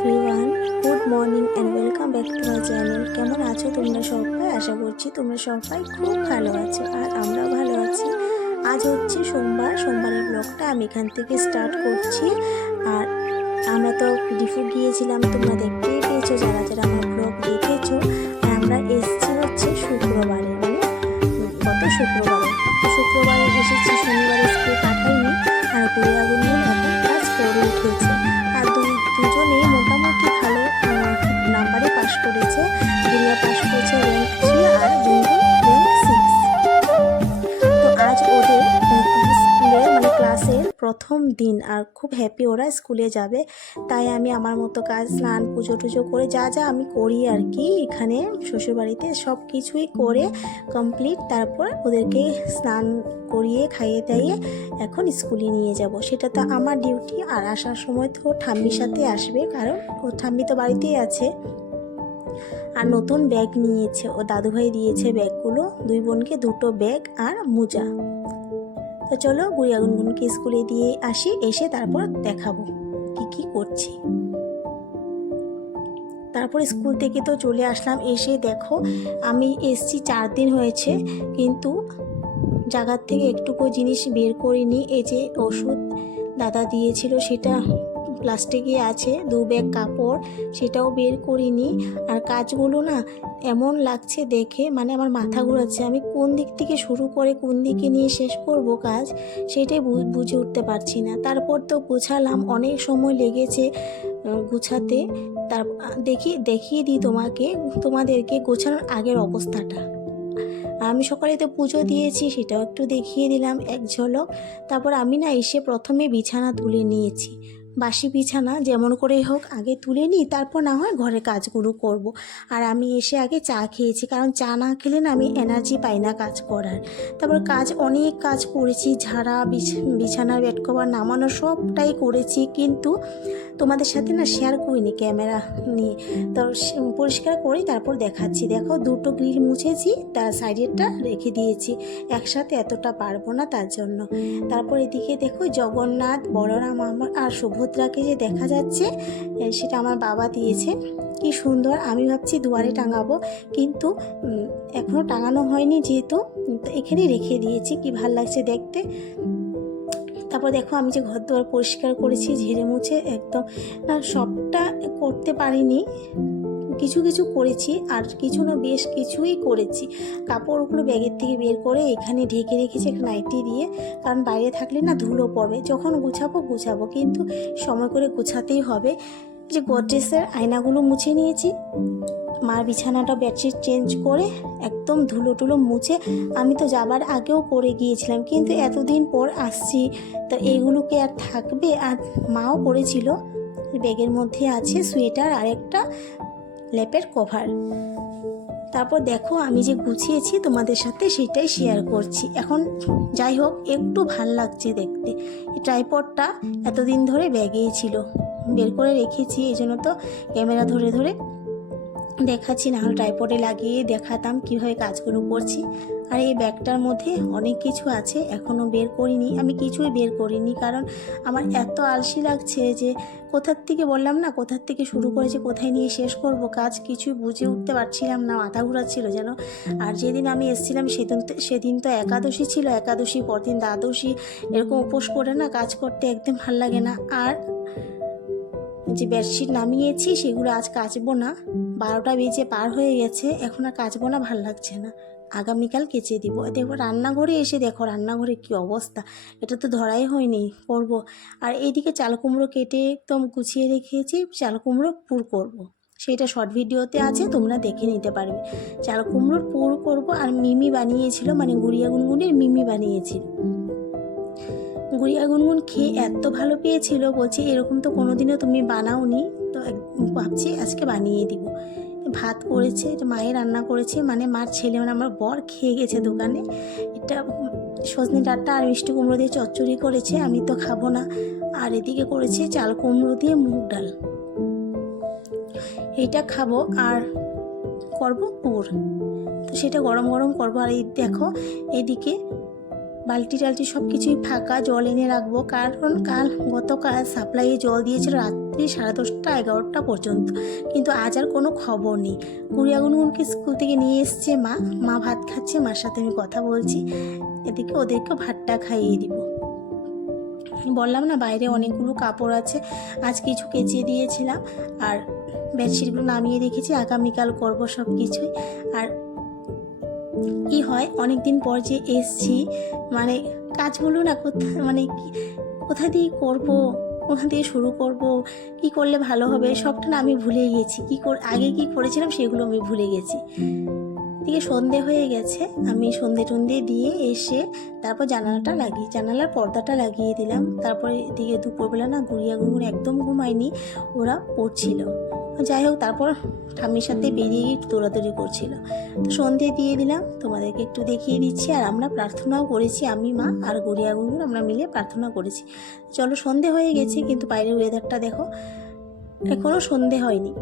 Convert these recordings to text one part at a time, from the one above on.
Everyone, good morning and welcome back to my channel. কেমন আছো তোমরা সবাই? আশা করছি তোমরা সবাই খুব ভালো আছো আর আমরাও ভালো আছি। আজ হচ্ছে সোমবারের ব্লগটা আমি এখান থেকে স্টার্ট করছি। আর আমরা তো ডিফু গিয়েছিলাম, তোমরা দেখতেই পেয়েছো যারা যারা আমার ব্লগ দেখেছো। আর আমরা এসেছি হচ্ছে শুক্রবারে, মানে গত শুক্রবারে এসেছি। শনিবারে স্কুল পাঠাইনি আর গুড়িয়া গুনগুন এখন ক্লাস 4 উঠেছে। আর দুজনেই মোটামুটি ভালো নাম্বারে পাশ করেছে। গুড়িয়া পাশ করেছে র্যাঙ্ক 3 আর গুনগুন র্যাঙ্ক 6। তো আজ ওদের স্কুলের মানে ক্লাসের প্রথম দিন আর খুব হ্যাপি ওরা স্কুলে যাবে। তাই আমি আমার মতো কাজ, স্নান, পুজো টুজো করে যা যা আমি করি আর কি এখানে শ্বশুরবাড়িতে, সব কিছুই করে কমপ্লিট। তারপর ওদেরকে স্নান করিয়ে খাইয়ে দাইয়ে এখন স্কুলে নিয়ে যাব, সেটা তো আমার ডিউটি। আর আসার সময় তো ঠাম্মির সাথে আসবে, কারণ ও ঠাম্মি তো বাড়িতেই আছে। আর নতুন ব্যাগ নিয়েছে, ও দাদুভাই দিয়েছে ব্যাগগুলো, দুই বোনকে দুটো ব্যাগ আর মোজা। তো চলো গুড়িয়া গুনগুনকে স্কুলে দিয়ে আসি, এসে তারপর দেখাবো কি কি করছি। তারপর স্কুল থেকে তো চলে আসলাম। এসে দেখো আমি এসছি 4 দিন হয়েছে, কিন্তু জায়গার থেকে একটুকু জিনিস বের করিনি। এই যে ওষুধ দাদা দিয়েছিল সেটা প্লাস্টিকে আছে, 2 ব্যাগ কাপড়, সেটাও বের করিনি। আর কাজগুলো না এমন লাগছে দেখে, মানে আমার মাথা ঘুরাচ্ছে। আমি কোন দিক থেকে শুরু করে কোন দিকে নিয়ে শেষ করব কাজ, সেটাই বুঝে উঠতে পারছি না। তারপর তো গোছালাম, অনেক সময় লেগেছে গুছাতে। তার দেখিয়ে দিই তোমাদেরকে গোছানোর আগের অবস্থাটা। আমি সকালে তো পুজো দিয়েছি, সেটাও একটু দেখিয়ে দিলাম এক ঝলক। তারপর আমি না এসে প্রথমে বিছানা তুলে নিয়েছি। বাসি বিছানা যেমন করে হোক আগে তুলে নিই, তারপর না হয় ঘরের কাজগুলো করব। আর আমি এসে আগে চা খেয়েছি, কারণ চা না খেলে না আমি এনার্জি পাই না কাজ করার। তারপর অনেক কাজ করেছি, ঝাড়া, বিছানার বেড কভার নামানো সবটাই করেছি, কিন্তু তোমাদের সাথে না শেয়ার করিনি ক্যামেরা নিয়ে। তো পরিষ্কার করেই তারপর দেখাচ্ছি। দেখো 2টো গ্রিল মুছেছি, তার সাইডেরটা রেখে দিয়েছি, একসাথে এতটা পারবো না তার জন্য। তারপর এদিকে দেখো জগন্নাথ, বলরাম আর সুভদ্রাকে যে দেখা যাচ্ছে, সেটা আমার বাবা দিয়েছে। কি সুন্দর! আমি ভাবছি দুয়ারে টাঙাবো, কিন্তু এখনও টাঙানো হয়নি, যেহেতু এখানেই রেখে দিয়েছি। কি ভাল লাগছে দেখতে। তারপর দেখো আমি যে ঘর দুয়ার পরিষ্কার করেছি ঝেড়ে মুছে একদম। সবটা করতে পারিনি, কিছু কিছু করেছি, আর কিছু না বেশ কিছুই করেছি। কাপড়গুলো ব্যাগের থেকে বের করে এখানে ঢেকে রেখেছি একটা নাইটি দিয়ে, কারণ বাইরে থাকলে না ধুলো পড়বে। যখন গুছাবো, কিন্তু সময় করে গুছাতেই হবে। যে গডরেজের আয়নাগুলো মুছে নিয়েছি, মার বিছানাটা বেডশিট চেঞ্জ করে একদম ধুলো টুলো মুছে আমি তো যাবার আগেও করে গিয়েছিলাম, কিন্তু এতদিন পর আসছি তো এইগুলোকে আর থাকবে। আর মাও করেছিল, ব্যাগের মধ্যে আছে সোয়েটার আর একটা ল্যাপের কভার। তারপর দেখো আমি যে গুছিয়েছি তোমাদের সাথে সেটাই শেয়ার করছি এখন। যাই হোক, একটু ভাল লাগছে দেখতে। এই ট্রাইপডটা এতদিন ধরে ব্যাগেই ছিল, বের করে রেখেছি, এই জন্য তো ক্যামেরা ধরে ধরে দেখাচ্ছি, না হলে ট্রাইপডে লাগিয়ে দেখাতাম কীভাবে কাজগুলো করছি। আর এই ব্যাগটার মধ্যে অনেক কিছু আছে, এখনও বের করিনি, আমি কিছুই বের করিনি, কারণ আমার এত আলসি লাগছে যে কোথার থেকে, বললাম না কোথার থেকে শুরু করেছি কোথায় নিয়ে শেষ করব কাজ, কিছুই বুঝে উঠতে পারছিলাম না, মাথা ঘুরাচ্ছিল যেন। আর যেদিন আমি এসেছিলাম সেদিন তো একাদশী ছিল, একাদশী পরদিন দ্বাদশী, এরকম উপোস করে না কাজ করতে একদম ভাল লাগে না। আর যে বেডশিট নামিয়েছি সেগুলো আজ কাচবো না, 12টা বেজে পার হয়ে গেছে, এখন আর কাচবো না, ভাল লাগছে না, আগামীকাল কেচে দিব। দেখো রান্নাঘরে এসে দেখো রান্নাঘরে কি অবস্থা, এটা তো ধরাই হয়নি, করব। আর এইদিকে চাল কুমড়ো কেটে একদম গুছিয়ে রেখেছি, চাল কুমড়ো পুর করব। সেটা শর্ট ভিডিওতে আছে, তোমরা দেখে নিতে পারবে। চাল কুমড়োর পুর করব। আর মিমি বানিয়েছিল, মানে গুড়িয়া গুনগুনের মিমি বানিয়েছিল। গুড়িয়া গুনগুন খেয়ে এত ভালো পেয়েছিল, বলছি এরকম তো কোনোদিনও তুমি বানাওনি, তো ভাবছি আজকে বানিয়ে দিব। ভাত করেছে, এটা মায়ের রান্না করেছে, মানে মার ছেলে, মানে আমার বর খেয়ে গেছে দোকানে। এটা সজনে ডাঁটা আর মিষ্টি কুমড়ো দিয়ে চচ্চড়ি করেছে, আমি তো খাবো না। আর এদিকে করেছে চাল কুমড়ো দিয়ে মুগ ডাল, এইটা খাবো। আর করব পুর, তো সেটা গরম গরম করবো। আর এই দেখো এদিকে বালতি টালতি সব কিছুই ফাঁকা, জল এনে রাখবো, কারণ গতকাল সাপ্লাইয়ে জল দিয়েছিল রাত্রি 10:30 11টা পর্যন্ত, কিন্তু আজ আর কোনো খবর নেই। গুড়িয়া গুনগুনকে স্কুল থেকে নিয়ে এসছে মা ভাত খাচ্ছে, মার সাথে আমি কথা বলছি, এদিকে ওদেরকে ভাতটা খাইয়ে দিব। বললাম না বাইরে অনেকগুলো কাপড় আছে, আজ কিছু কেচে দিয়েছিলাম, আর বেডশিটগুলো নামিয়ে রেখেছি, আগামীকাল করবো সব কিছুই। আর কি হয়, অনেক দিন পর যে এসছি, মানে কাজগুলো না কোথা দিয়ে করব, কোথা দিয়ে শুরু করব, কি করলে ভালো হবে সবটা না আমি ভুলে গেছি। আগে কি করেছিলাম সেগুলো আমি ভুলে গেছি। দিকে সন্ধে হয়ে গেছে, আমি সন্ধে টন্ধে দিয়ে এসে তারপর জানালার পর্দাটা লাগিয়ে দিলাম। তারপরে এদিকে দুপুরবেলা না গুড়িয়া গুনগুন একদম ঘুমায়নি, ওরা পড়ছিল। যাই হোক, তারপর ঠাম্মির সাথে বেরিয়ে গিয়ে দৌড়াদৌড়ি করছিল, তো সন্ধে দিয়ে দিলাম, তোমাদেরকে একটু দেখিয়ে দিচ্ছি। আর আমরা প্রার্থনাও করেছি, আমি, মা আর গুড়িয়া গুনগুন আমরা মিলে প্রার্থনা করেছি। চলো, সন্ধে হয়ে গেছে, কিন্তু বাইরের ওয়েদারটা দেখো, এখনও সন্ধে হয়নি।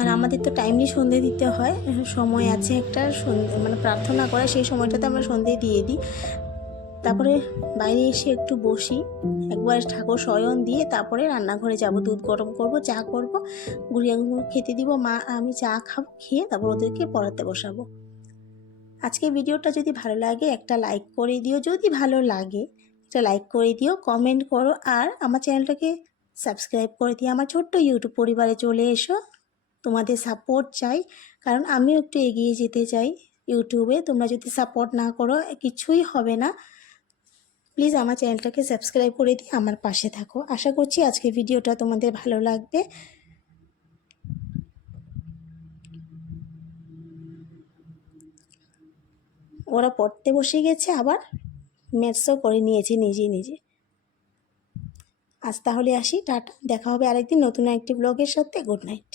আর আমাদের তো টাইমলি সন্ধে দিতে হয়, সময় আছে একটা প্রার্থনা করা, সেই সময়টাতে আমরা সন্ধে দিয়ে দিই। তারপরে বাইরে এসে একটু বসি, একবার ঠাকুর শয়ন দিয়ে তারপরে রান্নাঘরে যাব, দুধ গরম করব, চা করব, গুড়িয়া গুড় খেতে দিব, মা আমি চা খাবো, খেয়ে তারপর ওদেরকে পড়াতে বসাবো। আজকে ভিডিওটা যদি ভালো লাগে একটা লাইক করে দিও, যদি ভালো লাগে একটা লাইক করে দিও, কমেন্ট করো, আর আমার চ্যানেলটাকে সাবস্ক্রাইব করে দিও। আমার ছোট্ট ইউটিউব পরিবারে চলে এসো, তোমাদের সাপোর্ট চাই, কারণ আমিও একটু এগিয়ে যেতে চাই ইউটিউবে। তোমরা যদি সাপোর্ট না করো কিছুই হবে না। প্লিজ আমার চ্যানেলটাকে সাবস্ক্রাইব করে দিয়ে আমার পাশে থাকো। আশা করছি আজকে ভিডিওটা তোমাদের ভালো লাগবে। ওরা পড়তে বসে গেছে, আবার ম্যাথসও করে নিয়েছে নিজে। আজ তাহলে আসি, টাটা, দেখা হবে আরেকদিন নতুন একটি ব্লগের সাথে। Good night.